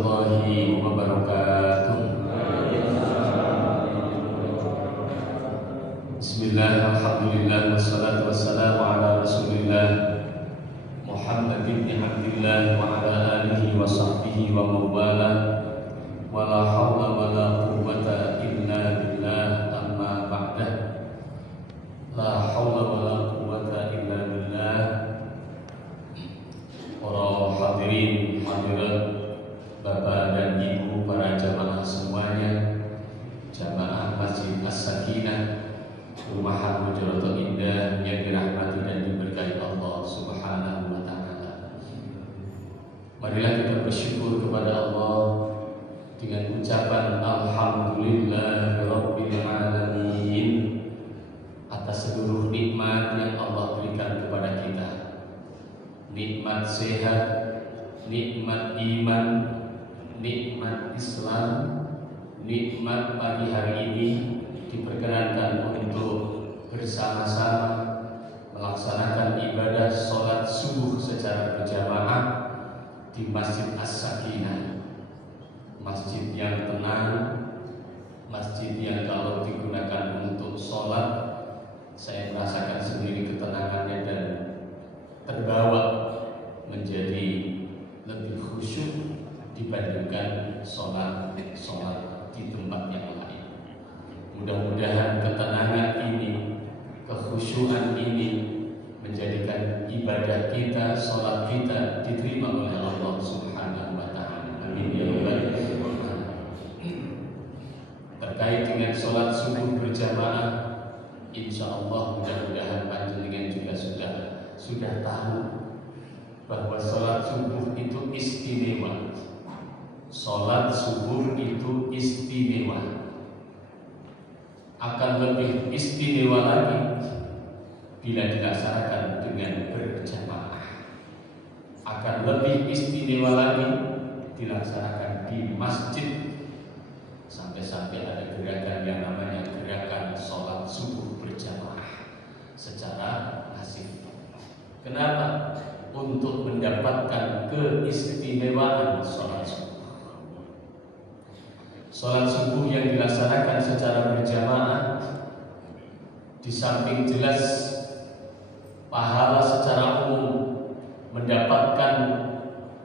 warahmatullahi wabarakatuh. Bismillah, alhamdulillah, wassalatu wassalamu ala rasulillah Muhammad ibn Abdillah wa ala alihi wa sahbihi wa mawala wa la hawla wa la quwwata illa billah, amma ba'dah. La hawla wa la quwwata illa billah. Para hadirin hadirat, Bapak dan Ibu, para jamaah semuanya, jamaah Masjid As-Sakinah, Rumahan Mujaratul Indah yang dirahmati dan diberkahi Allah Subhanahu wa Ta'ala. Marilah kita bersyukur kepada Allah dengan ucapan Alhamdulillahirabbil alamin atas seluruh nikmat yang Allah berikan kepada kita. Nikmat sehat, nikmat iman, nikmat Islam, nikmat pagi hari ini diperkenankan untuk bersama-sama melaksanakan ibadah sholat subuh secara berjamaah di Masjid As-Sakinah. Masjid yang tenang, masjid yang kalau digunakan untuk sholat, saya merasakan sendiri ketenangannya dan terbawa menjadi lebih khusyuk dibandingkan sholat di tempat yang lain. Mudah-mudahan ketenangan ini, kekhusyuan ini menjadikan ibadah kita, sholat kita diterima oleh Allah Subhanahu wa Ta'ala. Amin ya rabbal alamin. Terkait dengan sholat subuh berjamaah, insya Allah mudah-mudahan panjenengan juga sudah tahu bahwa sholat subuh itu istimewa. Sholat subuh itu istimewa. Akan lebih istimewa lagi bila dilaksanakan dengan berjamaah. Akan lebih istimewa lagi dilaksanakan di masjid. Sampai-sampai ada gerakan yang namanya gerakan sholat subuh berjamaah secara masif. Kenapa? Untuk mendapatkan keistimewaan sholat subuh. Sholat subuh yang dilaksanakan secara berjamaah, di samping jelas pahala secara umum mendapatkan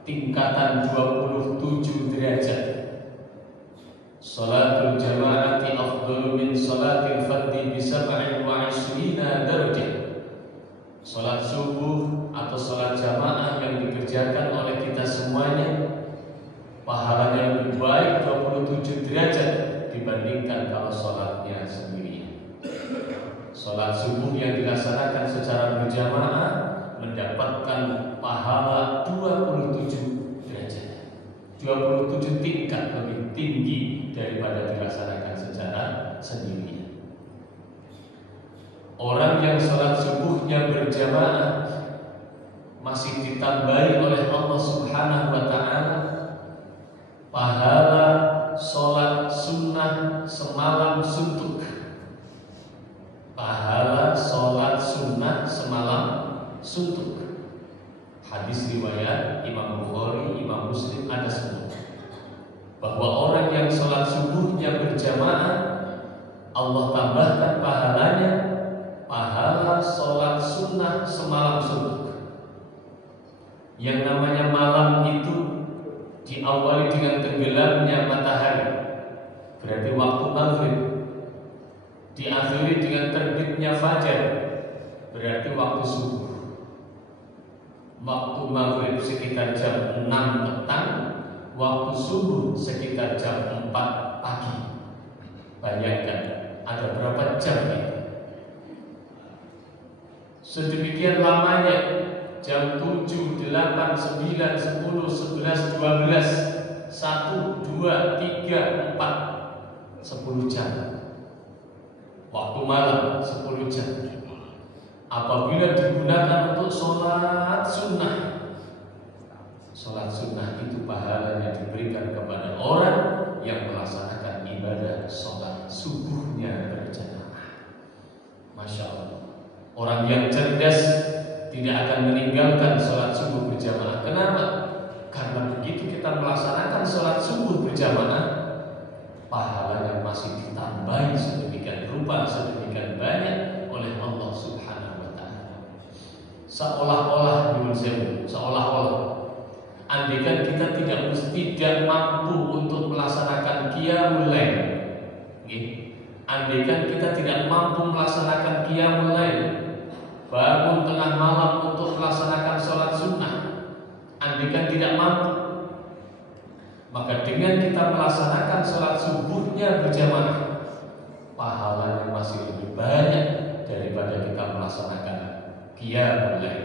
tingkatan 27 derajat. Sholatul jama'ati afdalu min sholatil fardhi bi 27 darajah. Sholat subuh atau sholat jamaah yang dikerjakan oleh kita semuanya pahalanya lebih baik 27 derajat dibandingkan kalau sholatnya sendiri. Sholat subuh yang dilaksanakan secara berjamaah mendapatkan pahala 27 derajat, 27 tingkat lebih tinggi daripada dilaksanakan secara sendiri. Orang yang sholat subuhnya berjamaah masih ditambahi oleh Allah Subhanahu wa Ta'ala pahala sholat sunnah semalam suntuk. Pahala sholat sunnah semalam suntuk. Hadis riwayat Imam Bukhari, Imam Muslim ada sebut bahwa orang yang sholat subuhnya berjamaah Allah tambahkan pahalanya pahala sholat sunnah semalam suntuk. Yang namanya malam itu diawali dengan tenggelamnya matahari, berarti waktu maghrib. Diakhiri dengan terbitnya fajar, berarti waktu subuh. Waktu maghrib sekitar jam 6 petang, waktu subuh sekitar jam 4 pagi. Bayangkan ada berapa jam itu? Sedemikian lamanya, jam 7, 8, 9, 10, 11, 12, 1, 2, 3, 4, 10 jam. Waktu malam 10 jam. Apabila digunakan untuk sholat sunnah, sholat sunnah itu pahalanya diberikan kepada orang yang melaksanakan ibadah sholat subuhnya berjamaah. Masya Allah. Orang yang cerdas tidak akan meninggalkan sholat subuh berjamaah. Kenapa? Karena begitu kita melaksanakan sholat berjamaah, pahalanya masih ditambahi sedemikian rupa, sedemikian banyak oleh Allah Subhanahu wa Ta'ala. Seolah-olah andaikan kita tidak mampu untuk melaksanakan qiyamul lail, andaikan kita tidak mampu melaksanakan qiyamul lail, bangun tengah malam untuk melaksanakan sholat sunnah, andaikan tidak mampu, maka dengan kita melaksanakan sholat subuhnya berjamaah, pahalanya masih lebih banyak daripada kita melaksanakan qiyamul lail.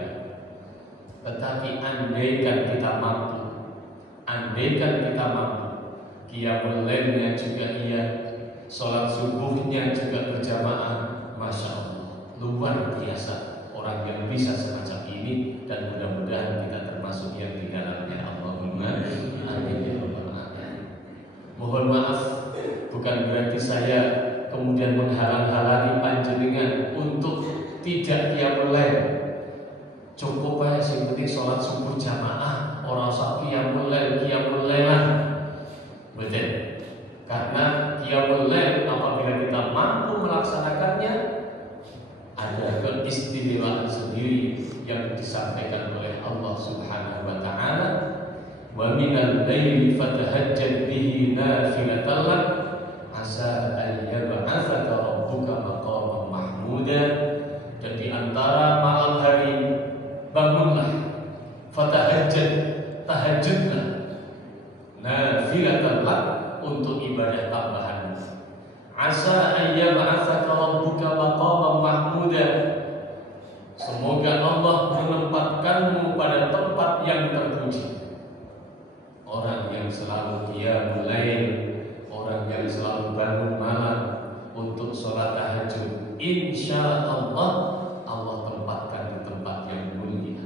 Tetapi andaikan kita mampu, qiyamul lailnya juga iya, sholat subuhnya juga berjamaah, masya Allah, luar biasa orang yang bisa semacam ini, dan mudah-mudahan kita termasuk yang di dalamnya. Allahumma amin ya rabbal alamin. Mohon maaf, bukan berarti saya kemudian menghalang-halangi panjenengan untuk tidak qiyamul lail. Cukup aja sing penting sholat subuh jamaah, orang usah qiyamul lailan. Betul. Karena qiyamul lail apabila kita mampu melaksanakannya, ada keistimewaan sendiri yang disampaikan oleh Allah Subhanahu wa Ta'ala. Wa minal laili fatahajjad bihi nafilatan lak asa an yab'atsaka rabbuka maqaman mahmuda. Dan di antara malam hari bangunlah, tahajudlah, nafilatan lak, untuk ibadah tambahan. Asa ayyab'atsaka rabbuka maqaman mahmuda. Semoga Allah menempatkanmu pada tempat yang terpuji. Orang yang selalu qiyamul lail, orang yang selalu bangun malam untuk sholat tahajud, insya Allah tempatkan di tempat yang mulia,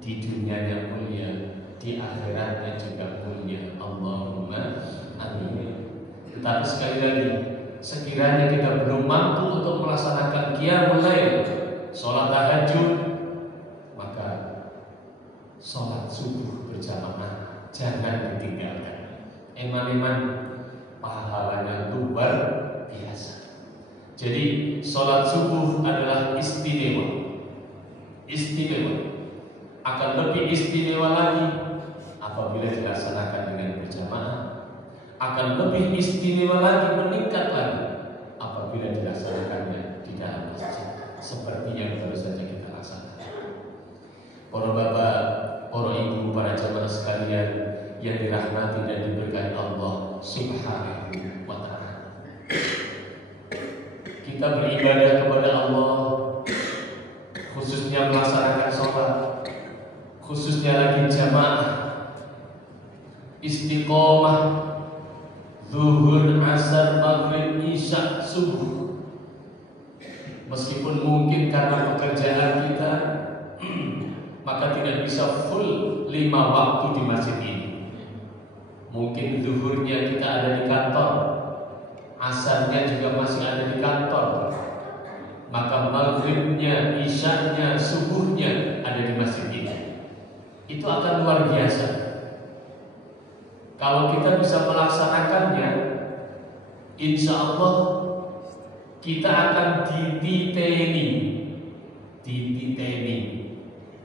di dunianya mulia, di akhiratnya juga mulia. Allahumma amin. Tetapi sekali lagi, sekiranya kita belum mampu untuk melaksanakan qiyamul lail, sholat tahajud, maka sholat subuh berjamaah jangan ditinggalkan. Eman-eman pahalanya luar biasa. Jadi sholat subuh adalah istimewa. Akan lebih istimewa lagi apabila dilaksanakan dengan berjamaah. Akan lebih istimewa lagi, meningkat lagi apabila dilaksanakannya di dalam masjid, seperti yang baru saja kita laksanakan. Para bapak, para ibu, para jamaah sekalian yang dirahmati dan diberkahi Allah Subhanahu wa Ta'ala, kita beribadah kepada Allah, khususnya melaksanakan sholat, khususnya lagi jamaah, istiqomah, zuhur, asar, maghrib, isya, subuh. Meskipun mungkin karena pekerjaan kita maka tidak bisa full 5 waktu di masjid ini. Mungkin zuhurnya kita ada di kantor, asarnya juga masih ada di kantor, maka maghribnya, isyanya, subuhnya ada di masjid ini. Itu akan luar biasa. Kalau kita bisa melaksanakannya, insya Allah kita akan dititeni.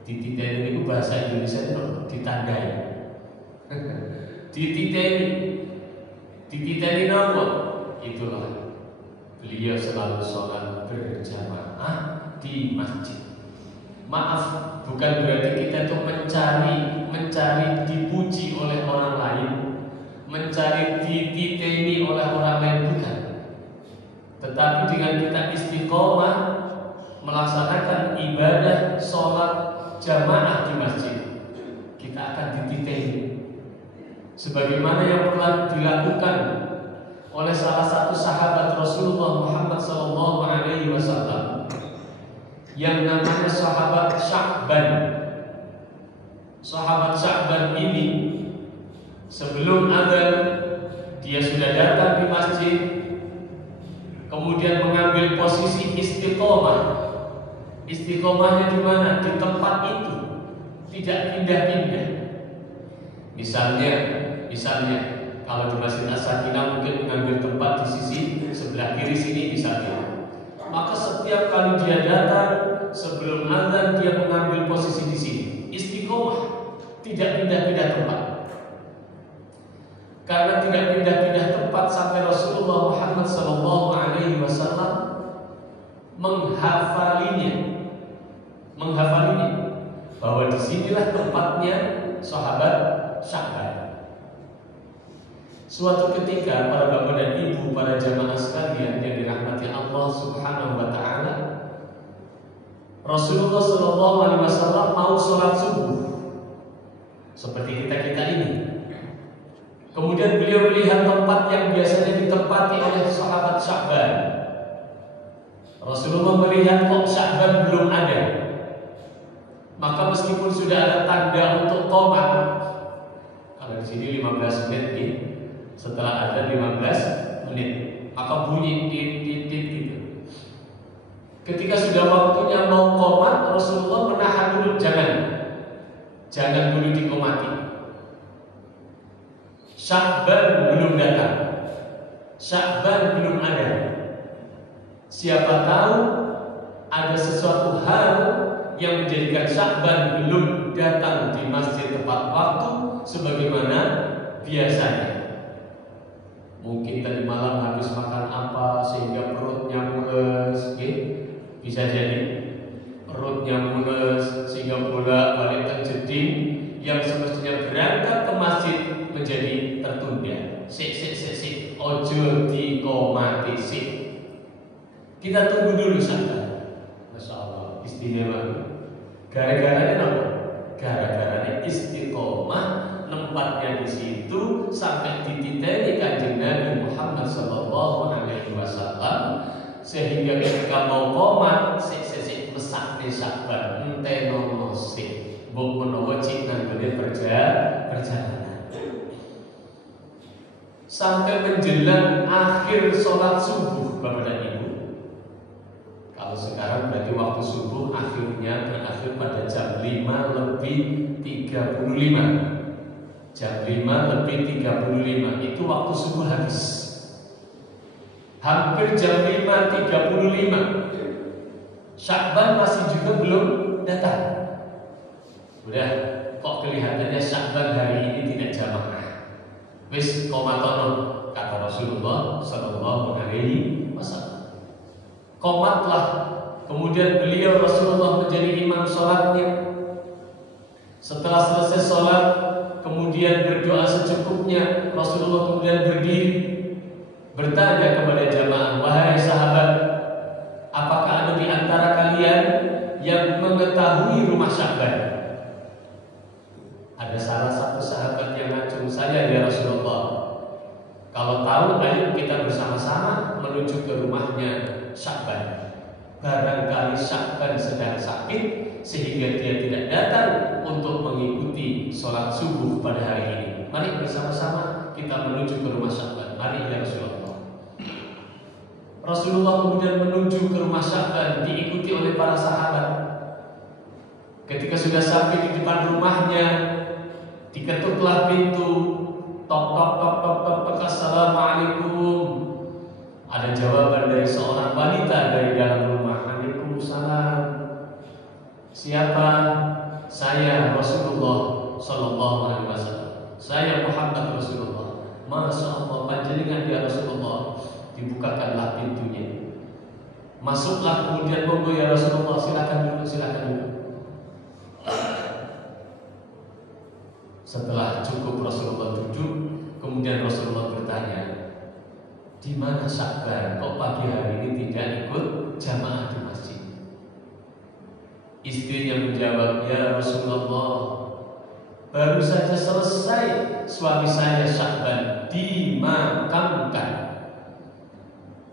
Dititeni itu bahasa Indonesia itu ditandai. Dititeni apa? Itulah beliau selalu sholat berjamaah di masjid. Maaf, bukan berarti kita itu mencari dipuji oleh orang lain, mencari dititeni oleh orang lain, bukan. Tetapi dengan kita istiqomah melaksanakan ibadah sholat jamaah di masjid, kita akan dititeni. Sebagaimana yang pernah dilakukan oleh salah satu sahabat Rasulullah Muhammad SAW, yang namanya sahabat Sya'ban. Sahabat Sya'ban ini sebelum adzan dia sudah datang di masjid, kemudian mengambil posisi istiqomah. Istiqomahnya di mana? Di tempat itu, tidak pindah-pindah. Misalnya Kalau di Masjid As-Sakinah mungkin mengambil tempat di sisi sebelah kiri sini misalnya. Maka setiap kali dia datang sebelum azan dia mengambil posisi di sini, istiqomah, tidak pindah-pindah tempat. Karena tidak pindah-pindah tempat sampai Rasulullah Muhammad SAW menghafalinya bahwa disinilah tempatnya sahabat Sya'ban. Suatu ketika para bapak dan ibu, para jamaah sekalian yang dirahmati Allah Subhanahu wa taala, Rasulullah SAW mau sholat subuh seperti kita ini. Kemudian beliau melihat tempat yang biasanya ditempati oleh sahabat Sya'ban. Rasulullah melihat kok Sya'ban belum ada. Maka meskipun sudah ada tanda untuk qomat, kalau di sini 15 menit gitu, setelah ada 15 menit, maka bunyi tit gitu. Ketika sudah waktunya mau qomat, Rasulullah menahan dulu, jangan dulu dikomati. Sya'ban belum datang, Sya'ban belum ada. Siapa tahu ada sesuatu hal yang menjadikan Sya'ban belum datang di masjid tepat waktu sebagaimana biasanya. Mungkin tadi malam habis makan apa sehingga perutnya mules, bisa jadi perutnya mules sehingga bolak-balik terjeding, yang semestinya berangkat ke masjid menjadi tertunda. Sik, ojo dikomati sik. Kita tunggu dulu saja. Masya Allah, istimewa. Gara-garanya apa? Gara-garanya istiqomah, tempatnya di situ sampai dititeni Kanjeng Nabi Muhammad SAW, sehingga ketika mau qomat sik mesak Sya'ban enteno sik mbok menawa cik nanggone perjalanan sampai menjelang akhir sholat subuh. Bapak dan Ibu, kalau sekarang berarti waktu subuh akhirnya berakhir pada jam 5:35. Jam 5:35 itu waktu subuh habis. Hampir jam 5:35 Sya'ban masih juga belum datang. Udah, kok kelihatannya Sya'ban hari ini tidak jamaah. Wis komatono, kata Rasulullah Sallallahu Alaihi Wasallam. Komatlah. Kemudian beliau Rasulullah menjadi imam sholatnya. Setelah selesai sholat, kemudian berdoa secukupnya. Rasulullah kemudian berdiri, bertanya kepada jamaah, wahai sahabat, apakah ada di antara kalian yang mengetahui rumah Sya'ban? Ada salah satu sahabat yang ngacung, saya ya Rasulullah. Kalau tahu, ayo kita bersama-sama menuju ke rumahnya Sya'ban. Barangkali Sya'ban sedang sakit sehingga dia tidak datang untuk mengikuti sholat subuh pada hari ini. Mari bersama-sama kita menuju ke rumah Sya'ban. Mari ya Rasulullah. Rasulullah kemudian menuju ke rumah Sya'ban, diikuti oleh para sahabat. Ketika sudah sampai di depan rumahnya, diketuklah pintu, tok, assalamualaikum. Ada jawaban dari seorang wanita dari dalam rumah, waalaikumsalam. Siapa? Saya Rasulullah Sallallahu Alaihi Wasallam. Saya Muhammad Rasulullah. Masya Allah, panjenengan ya Rasulullah. Dibukakanlah pintunya. Masuklah, kemudian monggo ya Rasulullah, silakan dulu. Setelah cukup Rasulullah duduk, kemudian Rasulullah bertanya, di mana Sya'ban? Kok pagi hari ini tidak ikut jamaah di masjid? Istrinya menjawab, ya Rasulullah, baru saja selesai suami saya Sya'ban dimakamkan.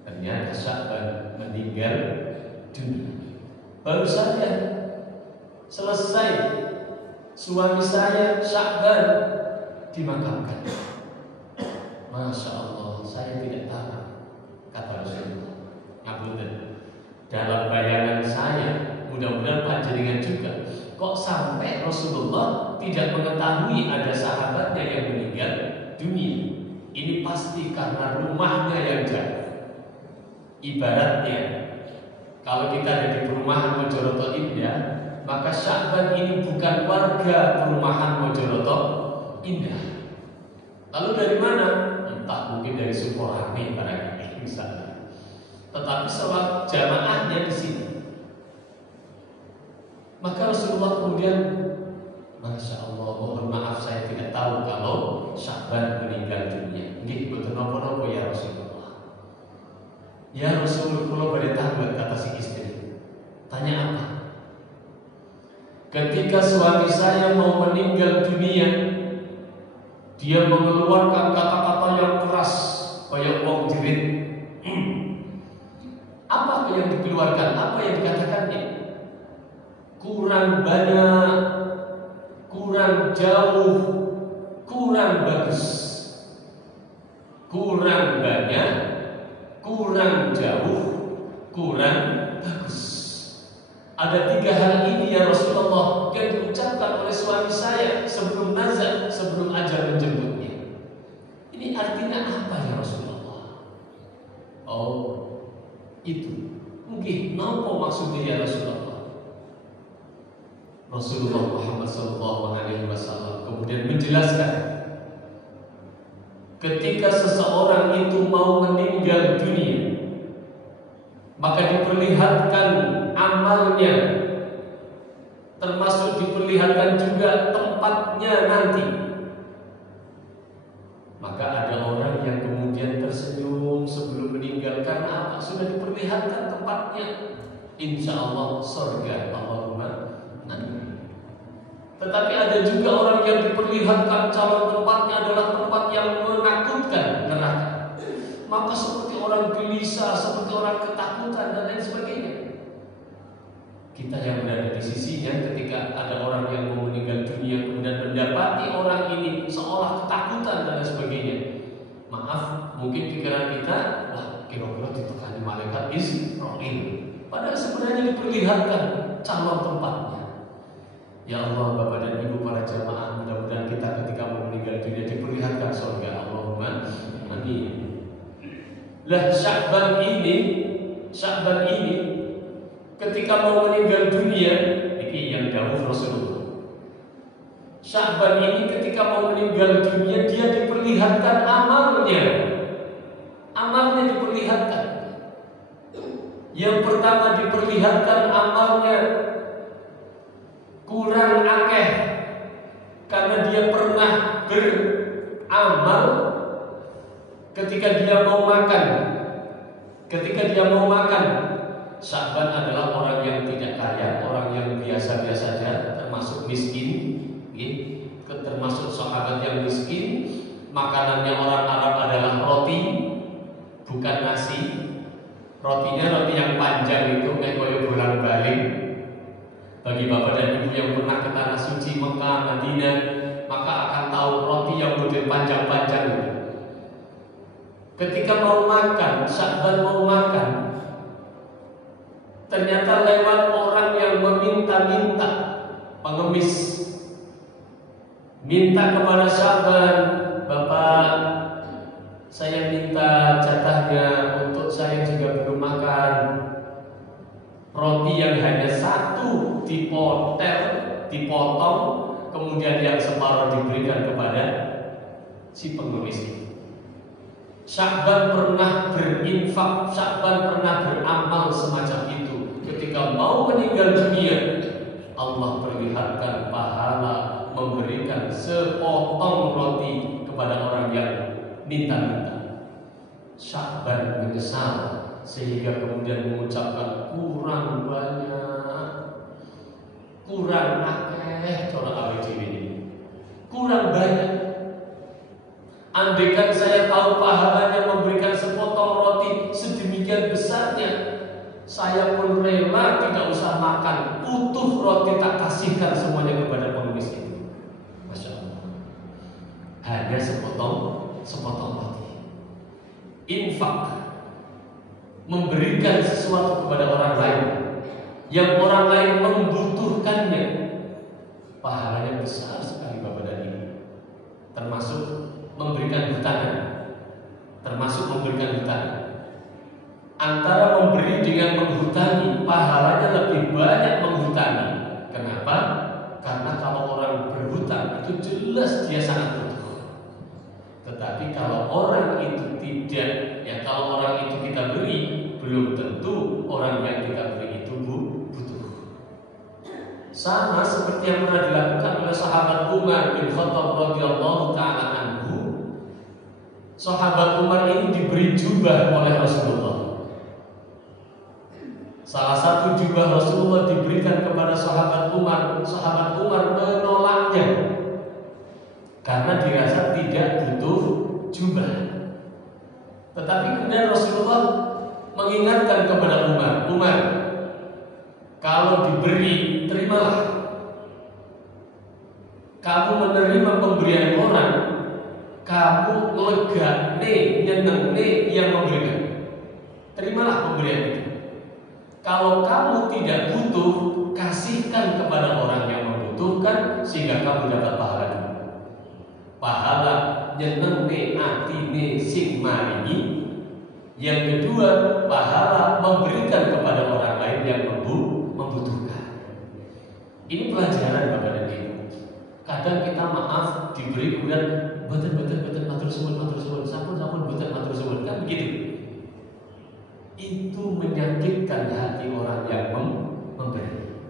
Ternyata Sya'ban meninggal dunia. Baru saja selesai suami saya Sya'ban dimakamkan. Masya Allah, saya tidak tahu, kata Rasulullah. Ngapunten, dalam bayangan saya, mudah-mudahan panjenengan juga, kok sampai Rasulullah tidak mengetahui ada sahabatnya yang meninggal dunia. karena rumahnya yang jauh. Ibaratnya kalau kita ada di perumahan Mojoroto Indah, maka Sya'ban ini bukan warga perumahan Mojoroto Indah. Lalu dari mana? Entah, mungkin dari Sukorame barangkali misalnya. Tetapi sholat jamaahnya di sini. Maka Rasulullah kemudian, Masya Allah, mohon maaf saya tidak tahu kalau Sya'ban meninggal dunia. Nggih, boten napa-napa ya Rasulullah. Ya Rasul, kula badhe tambah, kata si istri. Tanya apa? Ketika suami saya mau meninggal dunia, dia mengeluarkan kata-kata yang keras kayak wong jerit. Apa yang dikeluarkan? Apa yang dikatakannya? Kurang banyak, kurang jauh, kurang bagus. Kurang banyak, kurang jauh, kurang bagus. Ada 3 hal ini ya Rasulullah yang diucapkan oleh suami saya sebelum nazar, sebelum ajal menjemputnya. Ini artinya apa ya Rasulullah? Oh, itu. Mungkin apa maksudnya ya Rasulullah? Rasulullah Muhammad SAW kemudian menjelaskan, ketika seseorang itu mau meninggal dunia, maka diperlihatkan amalnya, termasuk diperlihatkan juga tempatnya nanti. Maka ada orang yang kemudian tersenyum sebelum meninggal karena apa? Sudah diperlihatkan tempatnya. Insya Allah surga, Allahumma amin. Tetapi ada juga orang yang diperlihatkan calon tempatnya adalah tempat yang menakutkan, neraka. Maka seperti orang gelisah, seperti orang ketakutan dan lain sebagainya. Kita yang berada di sisinya ketika ada orang yang mau meninggal dunia kemudian mendapati orang ini seolah ketakutan dan lain sebagainya. Maaf, mungkin pikiran kita, wah kira-kira ditekani malaikat Israil. Padahal sebenarnya diperlihatkan calon tempatnya. Ya Allah, Bapak dan Ibu para jamaah, mudah-mudahan kita ketika mau meninggal dunia diperlihatkan surga. Allahumma amin. Lah Sya'ban ini ketika mau meninggal dunia, ini yang dawuh Rasulullah. Sya'ban ini ketika mau meninggal dunia dia diperlihatkan amalnya. Amalnya diperlihatkan. Yang pertama diperlihatkan amalnya kurang akeh karena dia pernah beramal ketika dia mau makan. Ketika dia mau makan, Sya'ban adalah orang yang tidak kaya, orang yang biasa-biasa saja, termasuk miskin, termasuk sahabat yang miskin. Makanannya orang Arab adalah roti, bukan nasi. Rotinya roti yang panjang itu kayak koyo bolak-balik. Bagi Bapak dan Ibu yang pernah ke tanah suci Mekah, Madinah, maka akan tahu roti yang model panjang-panjang itu. Ketika mau makan, Sya'ban mau makan, ternyata lewat orang yang meminta-minta, pengemis, minta kepada Sya'ban, Bapak, saya minta jatahnya untuk saya juga belum makan. Roti yang hanya satu dipotong, kemudian yang separuh diberikan kepada si pengemis itu. Sya'ban pernah berinfak, Sya'ban pernah beramal semacam itu. Ketika mau meninggal dunia, Allah perlihatkan pahala memberikan sepotong roti kepada orang yang minta-minta. Sya'ban menyesal sehingga kemudian mengucapkan kurang banyak, kurang akeh, cara awet ini, kurang banyak. Andaikan saya tahu pahalanya memberikan sepotong roti sedemikian besarnya, saya pun rela tidak usah makan utuh roti, tak kasihkan semuanya kepada pengemis itu. Masya Allah. Hanya sepotong roti. Infak, memberikan sesuatu kepada orang lain yang orang lain membutuhkannya, pahalanya besar sekali Bapak dan Ibu. Termasuk memberikan hutanan, termasuk memberikan hutang. Antara memberi dengan menghutangi, pahalanya lebih banyak menghutangi. Kenapa? Karena kalau orang berhutang itu jelas dia sangat butuh. Tetapi kalau orang itu tidak, ya kalau orang itu kita beri, belum tentu orang yang kita beri itu butuh. Sama seperti yang pernah dilakukan oleh sahabat Umar bin Khattab radhiyallahu taala anhu. Sahabat Umar ini diberi jubah oleh Rasulullah. Salah satu jubah Rasulullah diberikan kepada sahabat Umar. Sahabat Umar menolaknya karena dirasa tidak butuh jubah. Tetapi kemudian Rasulullah mengingatkan kepada Umar, Umar, kalau diberi, terimalah. Kamu menerima pemberian orang, kamu lega, nyeneng yang memberikan. Terimalah pemberian itu. Kalau kamu tidak butuh, kasihkan kepada orang yang membutuhkan sehingga kamu dapat pahala. Pahala nyeneng atine sing maringi. Yang kedua, pahala memberikan kepada orang lain yang membutuhkan. Ini pelajaran Bapak dan Ibu. Kadang kita maaf diberi kemudian betul matur suwun, sampun betul matur suwun, kan begitu. Itu menyakitkan hati orang yang memberi.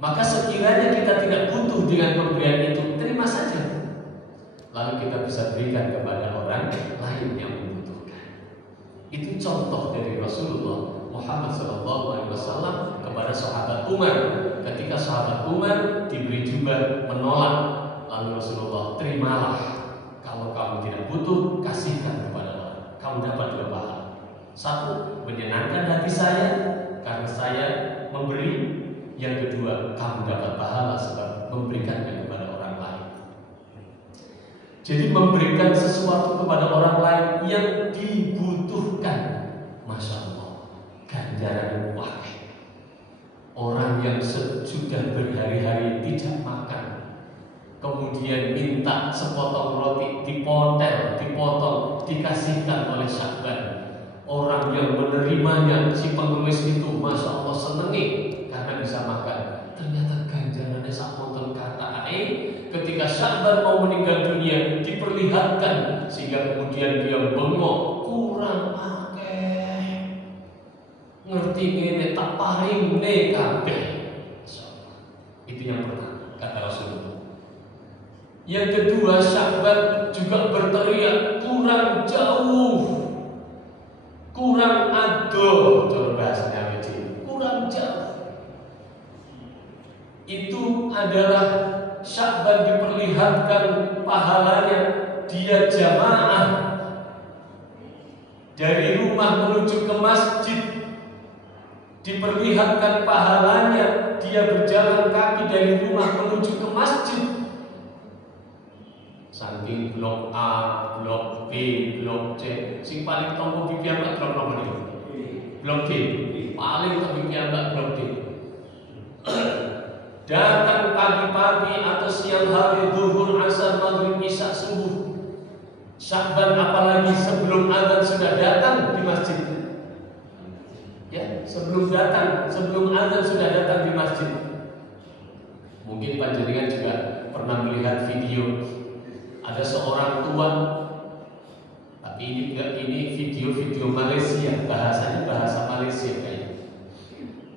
Maka sekiranya kita tidak butuh dengan pemberian itu, terima saja. Lalu kita bisa berikan kepada orang lain yang membutuhkan. Itu contoh dari Rasulullah Muhammad SAW kepada sahabat Umar. Ketika sahabat Umar diberi jubah menolak, lalu Rasulullah, terimalah. Kalau kamu tidak butuh, kasihkan kepada orang. Kamu dapat dua pahala. Satu, menyenangkan hati saya karena saya memberi. Yang kedua, kamu dapat pahala sebab memberikannya kepada orang lain. Jadi memberikan sesuatu kepada orang lain yang dibutuhkan, Masya Allah, ganjaran wakil. Orang yang sudah berhari-hari tidak makan, kemudian minta sepotong roti, dipotong, dikasihkan oleh Syakban. Orang yang menerimanya, si pengemis itu, Masya Allah senengi karena bisa makan. Ternyata ganjarannya saponten kata ketika Syakban mau meninggal dunia diperlihatkan sehingga kemudian dia bengok, kurang akeh. Ngerti ngene tak paring kabeh. Itu yang pertama kata Rasulullah. Yang kedua, Syakban juga berteriak, kurang jauh. Kurang adoh, coba bahasanya kecil. Kurang jauh. Itu adalah Syakban diperlihatkan pahalanya. Dia jamaah dari rumah menuju ke masjid. Diperlihatkan pahalanya. Dia berjalan kaki dari rumah menuju ke masjid. Saking blok A, blok B, blok C, sing paling tompo piyambak blok nomor itu. Blok D, paling tompo piyambak blok D. Datang pagi-pagi atau siang hari, zuhur, asar, maghrib, isya, subuh. Syakban apalagi sebelum azan sudah datang di masjid. Ya, sebelum azan sudah datang di masjid. Mungkin panjenengan juga pernah melihat video. Ada seorang tua, tapi ini video Malaysia, bahasanya bahasa Malaysia kayaknya.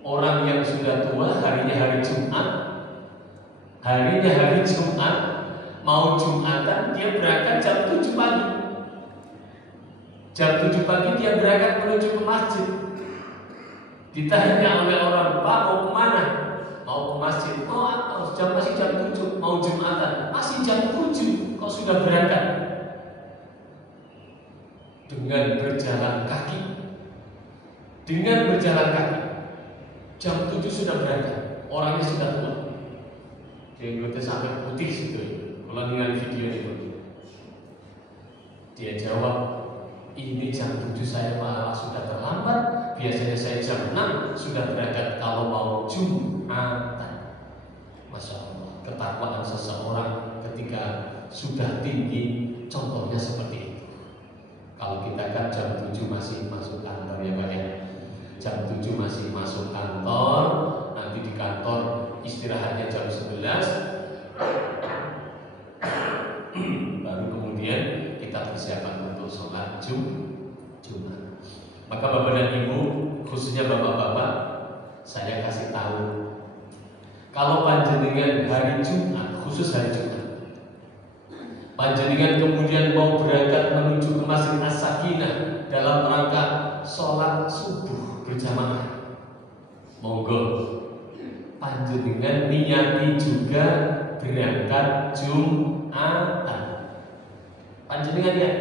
Orang yang sudah tua, harinya hari Jumat, mau Jumatan, dia berangkat jam 7 pagi. Jam 7 pagi dia berangkat menuju ke masjid. Ditanya oleh orang, Pak mau kemana? Mau ke masjid. Oh, masih jam 7, mau Jumatan. Masih jam 7, kok sudah berangkat? Dengan berjalan kaki. Jam 7 sudah berangkat. Orangnya sudah tua. Jenggotnya sampai putih situ. Kalau dengan video itu, dia jawab, ini jam 7 saya malah sudah terlambat. Biasanya saya jam 6 sudah berangkat kalau mau Jumatan. Masya Allah, ketakwaan seseorang ketika sudah tinggi, contohnya seperti itu. Kalau masih masuk kantor ya Pak ya. Jam 7 masih masuk kantor, nanti di kantor istirahatnya jam 11, baru kemudian kita persiapan untuk sholat Jumat. Maka Bapak dan Ibu, khususnya Bapak-bapak, saya kasih tahu, kalau panjenengan hari Jumat, khusus hari Jumat, panjenengan kemudian mau berangkat menuju ke Masjid As-Sakinah dalam rangka sholat subuh berjamaah, monggo panjenengan niyati juga berangkat Jumatan. Panjenengan ya,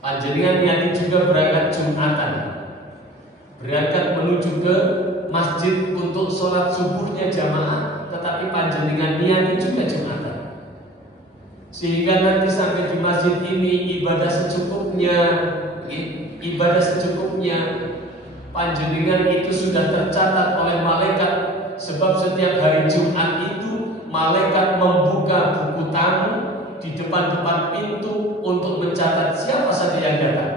panjenengan niyati juga berangkat Jumatan, berangkat menuju ke masjid untuk sholat subuhnya jamaah, tetapi panjenengan niyati juga Jumatan, sehingga nanti sampai di masjid ini ibadah secukupnya, panjenengan itu sudah tercatat oleh malaikat, sebab setiap hari Jumat itu malaikat membuka buku tamu di depan-depan pintu untuk mencatat siapa saja yang datang.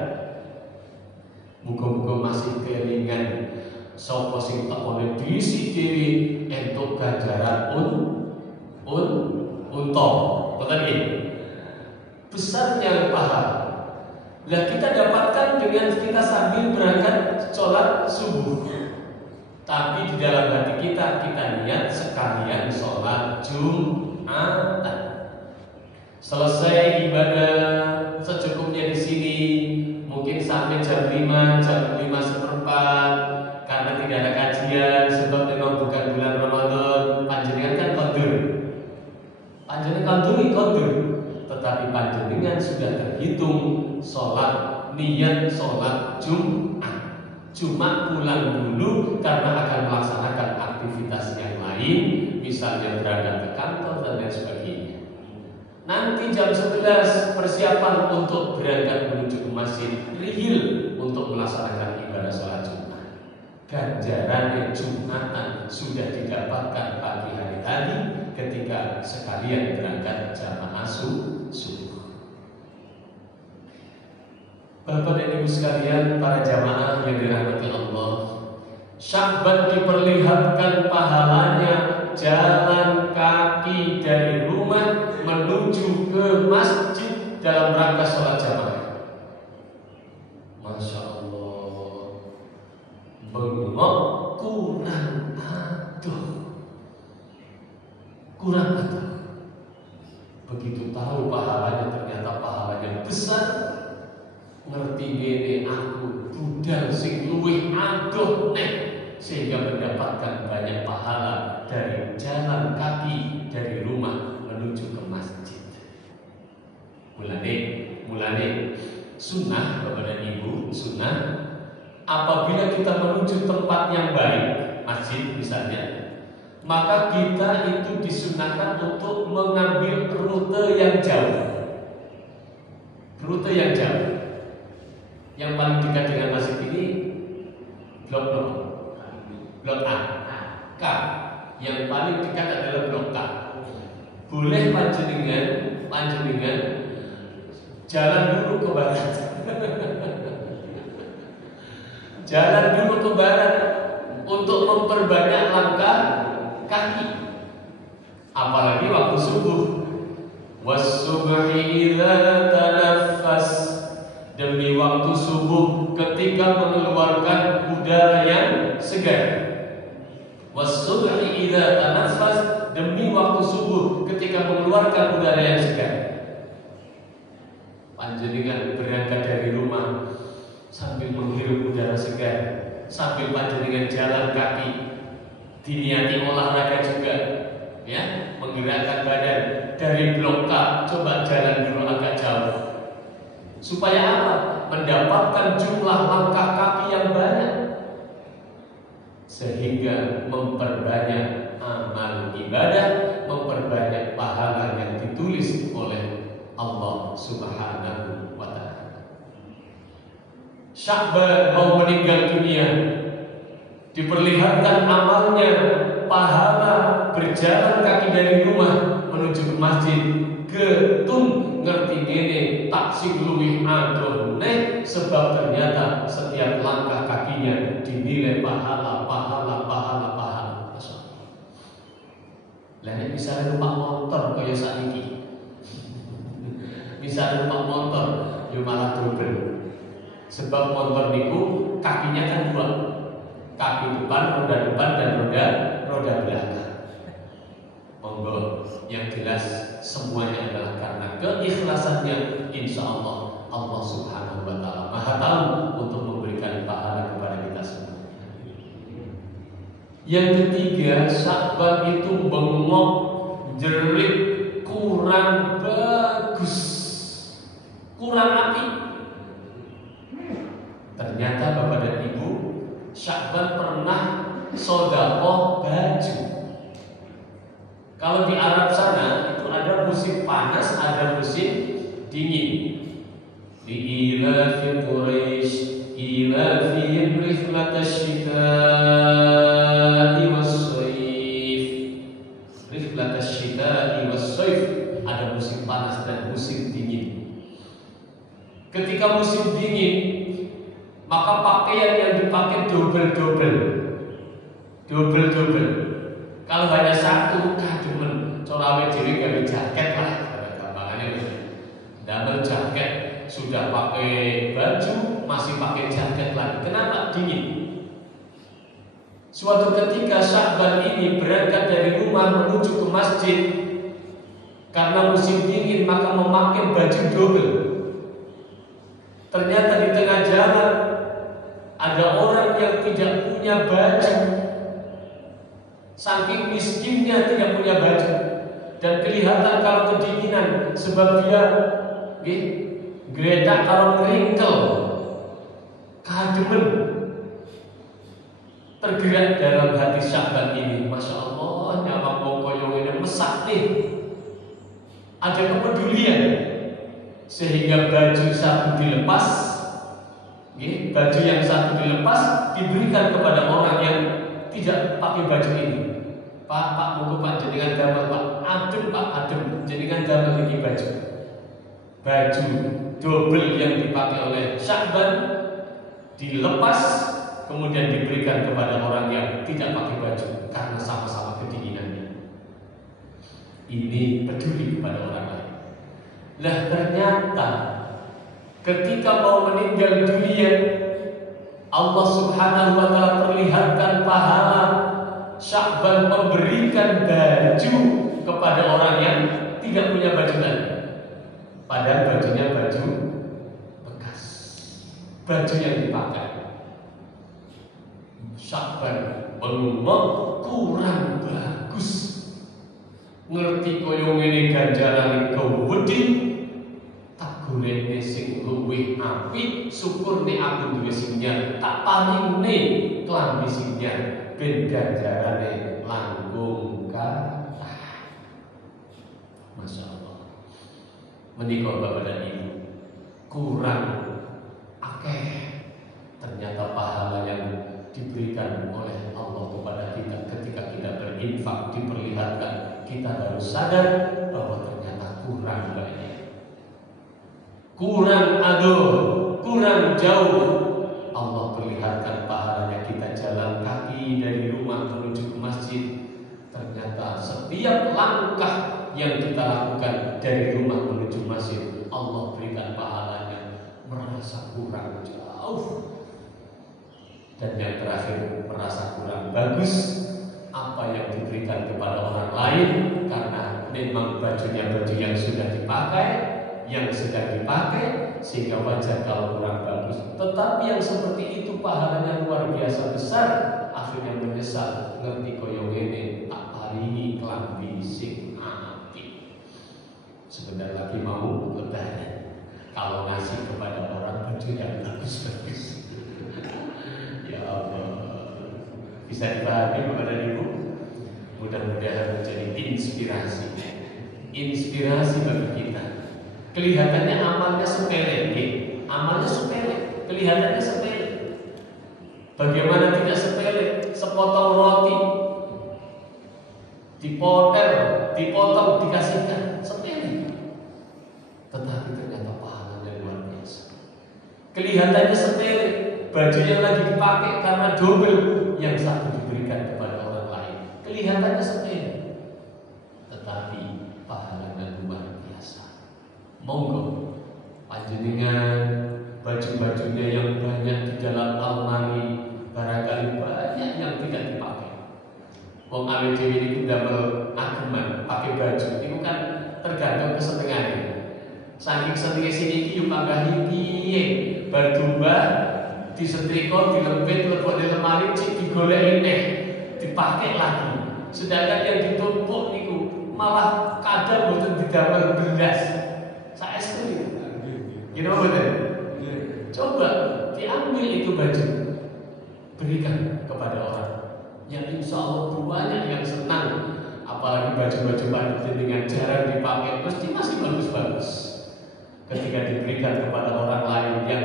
Muga-muga masih kelingan sapa sing tekone disi dhewe entuk ganjaran unta. Betul ini besarnya pahala. Lah kita dapatkan dengan kita sambil berangkat sholat subuh, tapi di dalam hati kita niat sekalian sholat Jumatan. Selesai ibadah secukupnya di sini, mungkin sampai jam 5, jam 5 seperempat, karena tidak ada kajian, sebab memang bukan bulan Ramadan. Panjenengan kan kondur, tetapi panjenengan sudah terhitung sholat, niat sholat Jumat. Cuma pulang dulu karena akan melaksanakan aktivitas yang lain, misalnya berangkat ke kantor dan lain sebagainya. Nanti jam 11 persiapan untuk berangkat menuju ke masjid, rihil untuk melaksanakan ibadah sholat Jumat. Ganjaran Jumatan sudah didapatkan pagi hari tadi ketika sekalian berangkat jamaah subuh. Bapak dan Ibu sekalian, para jamaah yang dirahmati Allah, Sya'ban diperlihatkan pahalanya jalan kaki dari rumah menuju ke masjid dalam rangka sholat jamaah. Masya Allah, bengok kurang aduh. Begitu tahu pahalanya, ternyata pahalanya besar. Ngerti gini aku budal sing luwih adoh nek, sehingga mendapatkan banyak pahala dari jalan kaki dari rumah menuju ke masjid. Mulane sunnah Bapak dan Ibu, sunnah apabila kita menuju tempat yang baik, masjid misalnya, maka kita itu disunahkan untuk mengambil rute yang jauh. Yang paling dekat dengan masjid ini blok A, K. Yang paling dekat adalah blok K. Boleh panjenengan jalan dulu ke barat. Jalan dulu ke barat untuk memperbanyak langkah kaki. Apalagi waktu subuh. Was-subhi idza tanaffas, demi waktu subuh ketika mengeluarkan udara yang segar. Was-subhi idza tanaffas, demi waktu subuh ketika mengeluarkan udara yang segar. Panjenengan berangkat dari rumah sambil menghirup udara segar, sambil panjenengan jalan kaki, diniati olahraga juga, ya, menggerakkan badan. Dari blok K coba jalan dulu agak jauh, supaya apa? Mendapatkan jumlah langkah kaki yang banyak, sehingga memperbanyak amal ibadah, memperbanyak pahala yang ditulis oleh Allah Subhanahu wa ta'ala. Sya'ban mau meninggal dunia, diperlihatkan amalnya, pahala berjalan kaki dari rumah menuju ke masjid, getun ngerti ngene taksih luwih adoh sebab ternyata setiap langkah kakinya dinilai pahala. Masya Allah. Lainnya bisa numpak motor kaya saiki. Bisa numpak motor yo malah double. Sebab motor niku kakinya kan dua. Kaki depan, roda depan dan roda belakang. Monggo, yang jelas semuanya adalah karena keikhlasannya. Insya Allah Allah Subhanahu wa Ta'ala Maha tahu untuk memberikan pahala kepada kita semua. Yang ketiga, Sya'ban itu bengok, jerit, kurang bagus, kurang api. Ternyata Bapak dan Ibu, Sya'ban pernah sedekah baju. Kalau di Arab sana itu ada musim panas, ada musim dingin. Li'ilafi Quraisy ilafihim rihlatasy syita'i was-shaif. Rihlatasy syita'i was-shaif, ada musim panas dan musim dingin. Ketika musim dingin, maka pakaian yang dipakai double. Kalau hanya satu, kademen. Corawe dhewe gawe jaket lah, gampangannya double jaket. Sudah pakai baju, masih pakai jaket lagi. Kenapa? Dingin. Suatu ketika Sya'ban ini berangkat dari rumah menuju ke masjid. Karena musim dingin, maka memakai baju double. Ternyata di tengah jalan ada orang yang tidak punya baju. Saking miskinnya tidak punya baju, dan kelihatan kalau kedinginan sebab dia geletak kalau ringkel, kademen. Tergerak dalam hati Sya'ban ini, Masya Allah, nyawa kokoyo ini mesak nih. Ada kepedulian sehingga baju satu dilepas, baju yang satu dilepas diberikan kepada orang yang tidak pakai baju ini. Pak, buku Pak, jenengan damel Pak, adem Pak, adem, jenengan damel ini baju. Baju double yang dipakai oleh Sya'ban dilepas, kemudian diberikan kepada orang yang tidak pakai baju karena sama-sama kedinginannya. Ini peduli kepada orang lain. Lah ternyata ketika mau meninggal dunia, Allah Subhanahu wa Ta'ala perlihatkan pahala Sya'ban memberikan baju kepada orang yang tidak punya baju lagi. Padahal bajunya baju bekas, baju yang dipakai. Sya'ban bengok, kurang bagus. Ngerti koyo ngene ganjarane kewedi, tak golekne sing luwih apik, syukur nek aku duwe sinyal, tak paringne klambi sinyal ben ganjarane langkung kathah. Masya Allah. Menika Bapak dan Ibu, kurang akeh ternyata pahala yang diberikan oleh Allah kepada kita ketika kita berinfak, diperlihatkan. Kita harus sadar bahwa ternyata kurang banyak, kurang adoh, kurang jauh. Allah perlihatkan pahalanya kita jalan kaki dari rumah menuju ke masjid. Ternyata setiap langkah yang kita lakukan dari rumah menuju masjid, Allah berikan pahalanya. Merasa kurang jauh. Dan yang terakhir, merasa kurang bagus apa yang diberikan kepada orang lain, karena memang bajunya baju yang sudah dipakai, yang sedang dipakai, sehingga wajar kalau kurang bagus. Tetapi yang seperti itu pahalanya luar biasa besar. Akhirnya menyesal, ngerti koyo ngene, tak paringi klambi sing apik. Sebentar lagi mau lebaran, kalau ngasih kepada orang baju yang bagus-bagus. Ya Allah, bisa dipahami kepada Ibu. Mudah-mudahan menjadi inspirasi bagi kita. Kelihatannya amalnya sepele, amalnya sepele, kelihatannya sepele. Bagaimana tidak sepele? Sepotong roti dipotong, dikasihkan, sepele. Kelihatannya sepele, baju yang lagi dipakai karena double, yang satu diberikan kepada orang lain. Kelihatannya sepele, tetapi pahalanya luar biasa. Monggo panjenengan baju-bajunya yang banyak di dalam almari barangkali banyak yang tidak dipakai. Wong awake dhewe niku ndamel ageman pakai baju itu kan tergantung kesenengannya. Saking senenge siniki yo panggahi piye bar tumbah disetrika dilempit lebok di lemari cik digoleki neh dipakai lagi. Sedangkan yang ditumpuk niku malah kadang boten didamel beras. Saestu niku. Gino betul. Coba diambil itu baju, berikan kepada orang yang insya Allah banyak yang senang. Apalagi baju-baju panitia dengan jarang dipakai, mesti masih bagus-bagus. Ketika diberikan kepada orang lain yang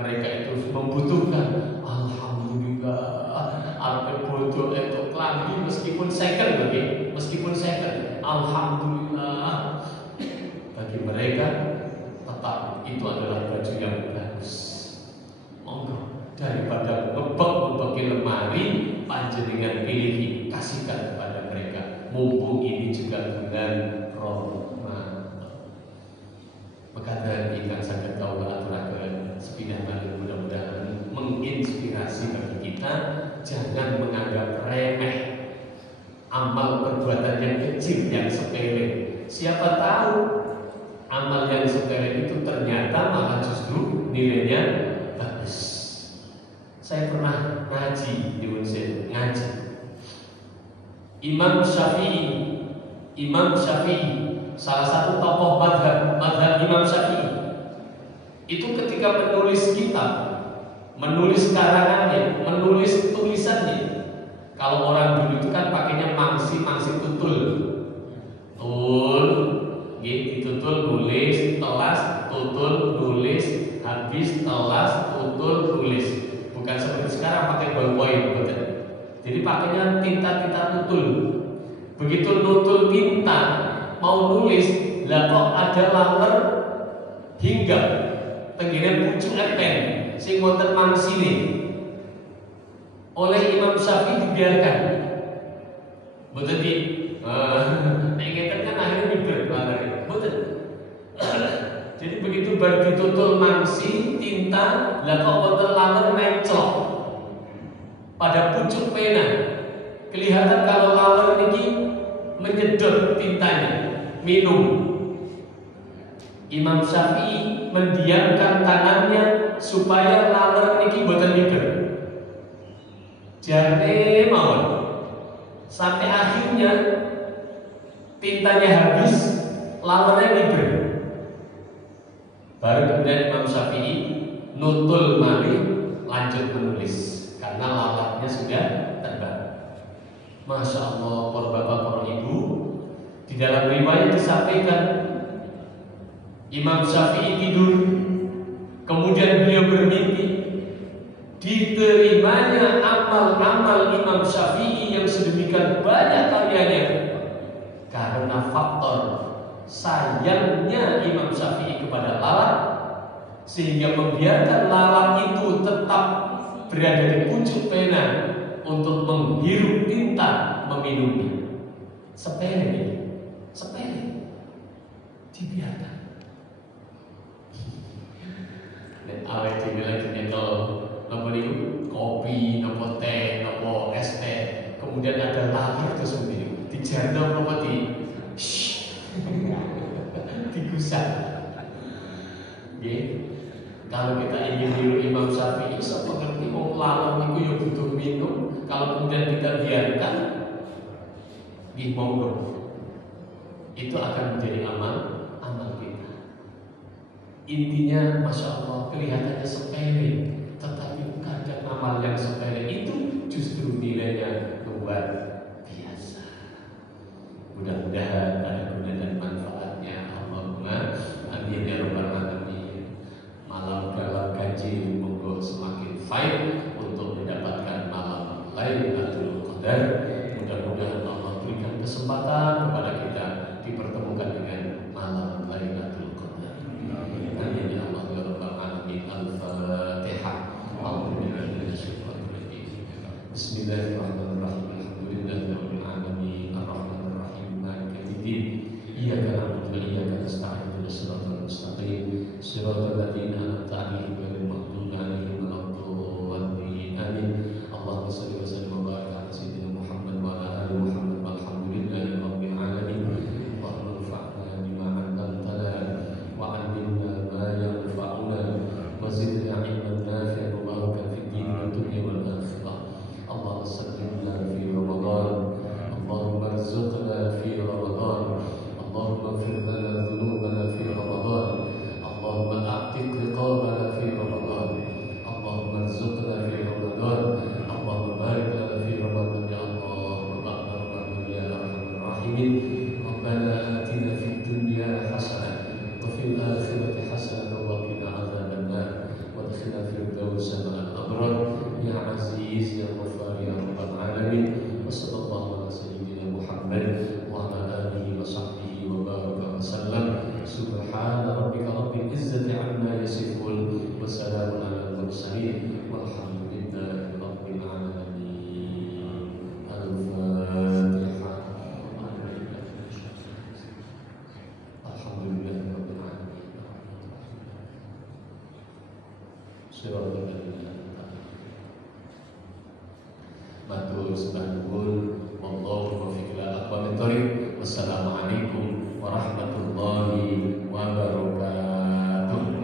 mereka itu membutuhkan, alhamdulillah. Arep bodoh itu klambi meskipun second bagi, meskipun second, alhamdulillah. Bagi mereka tetap itu adalah baju yang bagus. Monggo daripada ngebek lemari, panjenengan pilih kasihkan kepada mereka. Mumpung ini juga bulan Ramadan. Maka ingkang saged kawula aturaken sepindah malih mudah-mudahan menginspirasi bagi kita. Jangan menganggap remeh amal perbuatan yang kecil, yang sepele. Siapa tahu amal yang sepele itu ternyata malah justru nilainya bagus. Saya pernah ngaji di Unsil, ngaji Imam Syafi'i, salah satu tokoh madhab Imam Syafi'i. Itu ketika menulis kitab, menulis karangannya, menulis tulisannya. Kalau orang dulu itu kan pakainya mangsi tutul, ditutul nulis, telas, tutul nulis, habis telas, tutul nulis. Bukan seperti sekarang pakai ballpoint, betul. Jadi pakainya tinta tutul. Begitu nutul tinta mau nulis, lah kok ada laler hingga tenggine pucuk pen sing wonten mangsine. Oleh Imam Syafi'i dibiarkan. Betul di ngeten kan akhirnya miber lalere. Betul. Jadi begitu baru ditutul mangsi tinta, lah kok wonten laler menclok pada pucuk pena. Kelihatan kalau laler niki menyedot tintanya, minum. Imam Syafi'i mendiamkan tangannya supaya laler niki boten miber. Jare mawon. Sampai akhirnya tintanya habis, lalernya miber. Baru kemudian Imam Syafi'i nutul malih lanjut menulis karena lalatnya sudah terbang. Masya Allah, para bapak, para ibu, di dalam riwayat disampaikan Imam Syafi'i tidur, kemudian beliau bermimpi diterimanya amal-amal Imam Syafi'i yang sedemikian banyak karyanya karena faktor sayangnya Imam Syafi'i kepada lalat, sehingga membiarkan lalat itu tetap berada di pucuk pena untuk menghirup tinta, meminumnya. Sepele, dibiarkan. Dan awet dibilang nyetel nopo niku kopi, nopo teh, nopo es teh, kemudian ada lalat terus sendiri dijarno nopo digusah. Kalau kita ingin niru Imam Syafi'i, sapa ngerti wong lalat niku yo butuh minum. Kalau kemudian kita biarkan, monggo, itu akan menjadi amal kita. Intinya, masya Allah, kelihatannya sepele, tetapi kadang amal yang sepele itu justru nilainya luar biasa. Mudah-mudahan ada guna dan manfaatnya. Allahumma amin ya rabbal alamin. Malam dalam kaji monggo semakin fight untuk mendapatkan malam Lailatul Qadar. Mudah-mudahan Allah berikan kesempatan kepada kita dipertemukan dengan malam Lailatul Qadar. Amin ya Allah ya rabbal alamin. Al-Fatihah. صراط الذين أنعمت عليهم غير المغضوب عليهم ولا الضالين آمين. اللهم صل وسلم وبارك على سيدنا محمد وعلى آل محمد والحمد لله رب العالمين. اللهم انفعنا بما علمتنا وعلمنا ما ينفعنا وزدنا علما نافعا وباركا في الدين والدنيا والآخرة. اللهم سلمنا في رمضان، اللهم ارزقنا في رمضان، اللهم اغفر لنا ذنوبنا في رمضان، اللهم اعتق رقابنا في رمضان، اللهم ارزقنا في رمضان، اللهم بارك لنا في رمضان يا الله وبعد رمضان يا ارحم الراحمين. ربنا آتنا في الدنيا حسنة وفي الآخرة حسنة وقنا عذاب النار وادخلنا الفردوس مع الأبرار يا عزيز يا غفار يا رب العالمين. وصلى الله على سيدنا محمد وعلى آله وصحبه وبارك وسلم. سبحان ربك رب العزة عما يصفون وسلام على المرسلين والحمد لله رب العالمين. الفاتحة. الحمد لله رب العالمين. صراط الذين أنعمت عليهم. Matur sembah nuwun, wallahu muwaffiq ila aqwamit thoriq. Wassalamualaikum warahmatullahi